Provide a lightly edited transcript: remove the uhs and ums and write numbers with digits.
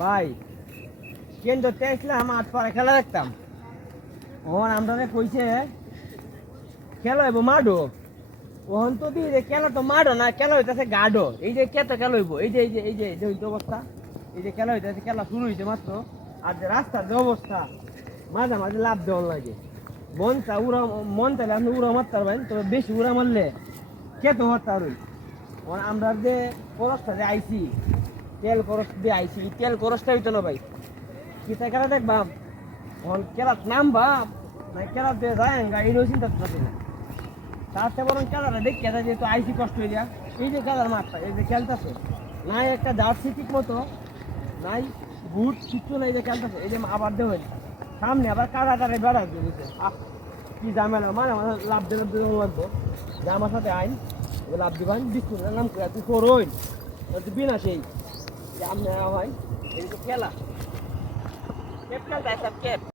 ভাই কেন্দ্রতে আসলাম আট পরে খেলা দেখতাম ওখান আমরা কইছে খেলা হইব মাঠও ওখান তো দিয়ে খেলা তো মাঠও না খেলা হইতেছে গাঢ় এই যে কেতো খেলা হইব এই যে অবস্থা এই যে খেলা হইতেছে খেলা শুরু হইছে মাত্র আর যে রাস্তার যে অবস্থা মাঝে মাঝে লাভ দেওয়ার লাগে মন চাইলে আপনি উড়া মারতে পারবেন তবে বেশি উড়া মারলে কেতো মারতে পারবেন আমরা যে খরচটা যে আইছি তেল খরচ দিয়ে আইছি তেল খরচটা হইতো না ভাই কিতা খেলা দেখবাম খেলা নামবাম না খেলা দিয়ে যায় গাড়িরও চিন্তা করতে না তার থেকে বরং খেলাটা দেখে যায় যেহেতু আইসি কষ্ট হয়ে যায় এই যে খেলার মাঠটা এই যে খেলতেছে নাই একটা জার্সি ঠিক মতো নাই বুট কিচ্ছু নাই যে খেলতেছে এই যে আবার দেবেন সামনে আবার কাটারে বেড়া দিয়েছে কি ঝামেলা মানে লাভ দিলে লাগবো যে আমার সাথে আইন লাভ দিবেন বিস্কুট নাম করে তুই করোই বিনা সেই যে আমি হয় এই যে খেলা কেপ খেলতে সব কেপ